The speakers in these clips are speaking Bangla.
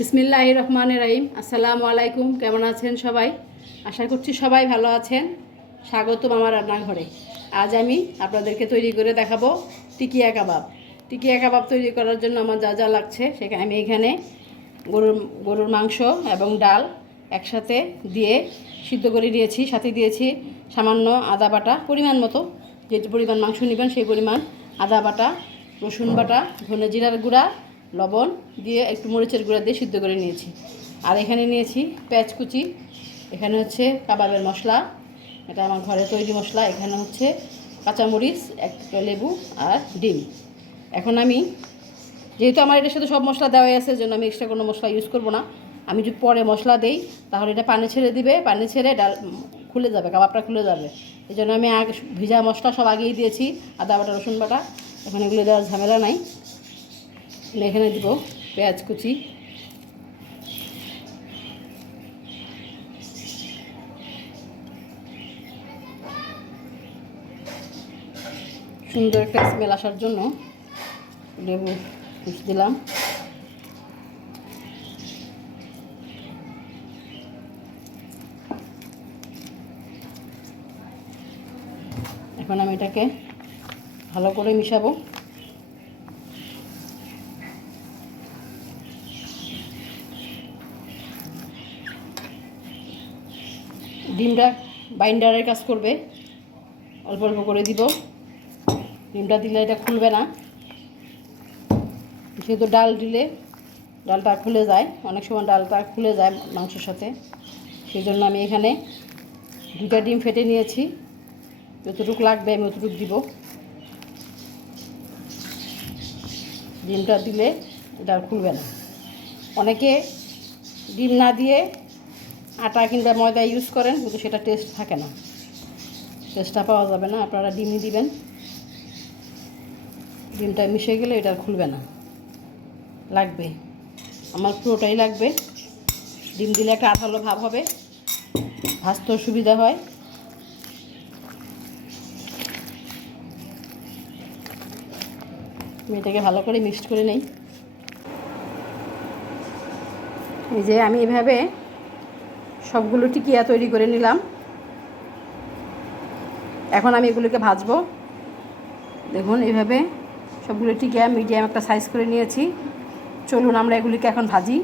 বিসমিল্লাহির রহমানির রহিম। আসসালামু আলাইকুম। কেমন আছেন সবাই? আশা করছি সবাই ভালো আছেন। স্বাগতম আমার রান্নাঘরে। আজ আমি আপনাদেরকে তৈরি করে দেখাবো টিকিয়া কাবাব। টিকিয়া কাবাব তৈরি করার জন্য আমার যা যা লাগছে সেখানে আমি এখানে গরুর মাংস এবং ডাল একসাথে দিয়ে সিদ্ধ করে দিয়েছি। সাথে দিয়েছি সামান্য আদা বাটা, পরিমাণ মতো যে পরিমাণ মাংস নেবেন সেই পরিমাণ আদা বাটা, রসুন বাটা, ধনে জিরার গুঁড়া, লবণ দিয়ে একটু মরিচের গুঁড়া দিয়ে সিদ্ধ করে নিয়েছি। আর এখানে নিয়েছি পেঁয়াজ কুচি, এখানে হচ্ছে কাবাবের মশলা, এটা আমার ঘরে তৈরি মশলা, এখানে হচ্ছে কাঁচামরিচ, একটা লেবু আর ডিম। এখন আমি যেহেতু আমার এটার সাথে সব মশলা দেওয়াই আছে, জন্য আমি এক্সট্রা কোনো মশলা ইউজ করব না। আমি যদি পরে মশলা দেই তাহলে এটা পানি ছেড়ে দিবে, পানি ছেড়ে ডাল খুলে যাবে, কাবাবটা খুলে যাবে। এই জন্য আমি আগে ভিজা মশলা সব আগেই দিয়েছি, আদা বাটা, রসুন বাটা। এখন এগুলো দেওয়ার ঝামেলা নাই। এখানে দিব পেঁয়াজ কুচি, সুন্দর একটা স্মেল আসার জন্য লেবু কুচি দিলাম। এখন আমি এটাকে ভালো করে মিশাবো। ডিমটা বাইন্ডারের কাজ করবে, অল্প অল্প করে দিব। ডিমটা দিলে এটা খুলবে না, যেহেতু ডাল দিলে ডালটা খুলে যায়, অনেক সময় ডালটা খুলে যায় মাংসের সাথে। সেই জন্য আমি এখানে 2টা ডিম ফেটে নিয়েছি, যতটুকু লাগবে আমি অতটুকু দিব। ডিমটা দিলে এটা খুলবে না। অনেকে ডিম না দিয়ে আটা কিংবা ময়দা ইউজ করেন, কিন্তু সেটা টেস্ট থাকে না, টেস্টটা পাওয়া যাবে না। আপনারা ডিমই দিবেন। ডিমটা মিশে গেলে এটা খুলবে না, লাগবে, আমার পুরোটাই লাগবে। ডিম দিলে একটা আঠালো ভাব হবে, ভাজতেও সুবিধা হয়। আমি এটাকে ভালো করে মিক্সড করে নেই। এই যে আমি এভাবে সবগুলো টিকিয়া তৈরি করে নিলাম। এখন আমি এগুলোকে ভাজবো। দেখুন এইভাবে সবগুলো টিকিয়া মিডিয়াম একটা সাইজ করে নিয়েছি। চলুন আমরা এগুলিকে এখন ভাজি।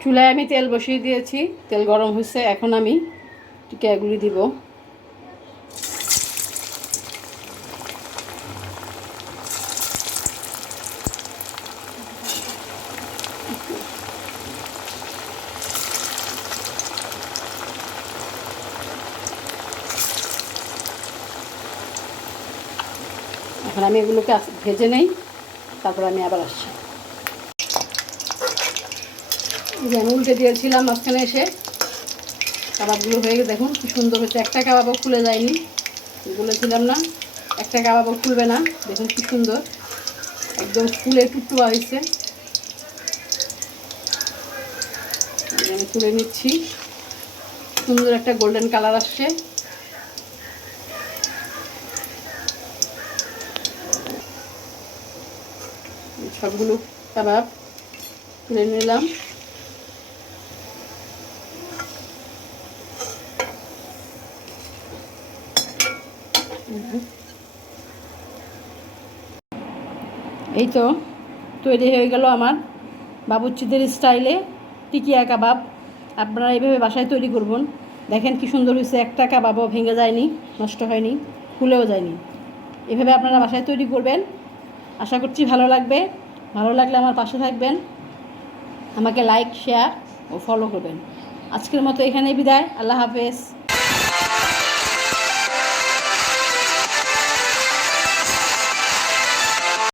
চুলায় আমি তেল বসিয়ে দিয়েছি, তেল গরম হয়েছে। এখন আমি টিকিয়াগুলি দিব। এখন আমি এগুলোকে ভেজে নেই, তারপর আমি আবার আসছি। আমি উল্টে দিয়েছিলাম, মাঝখানে এসে কাবাবগুলো হয়ে গেছে। দেখুন কি সুন্দর হচ্ছে, একটা কাবাবও খুলে যায়নি। বলেছিলাম না একটা কাবাবও খুলবে না। দেখুন কি সুন্দর, একদম ফুলে টুকটুকা হয়েছে। আমি তুলে নিচ্ছি, সুন্দর একটা গোল্ডেন কালার আসছে। সবগুলো কাবাব তুলে নিলাম। এই তো তৈরি হয়ে গেল আমার বাবুর্চিদের স্টাইলে টিকিয়া কাবাব। আপনারা এইভাবে বাসায় তৈরি করবেন। দেখেন কি সুন্দর হয়েছে, একটা কাবাবও ভেঙে যায়নি, নষ্ট হয়নি, খুলেও যায়নি। এভাবে আপনারা বাসায় তৈরি করবেন। আশা করছি ভালো লাগবে। ভালো লাগলে আমার পাশে থাকবেন, আমাকে লাইক, শেয়ার ও ফলো করবেন। আজকের মতো এখানেই বিদায়। আল্লাহ হাফেজ।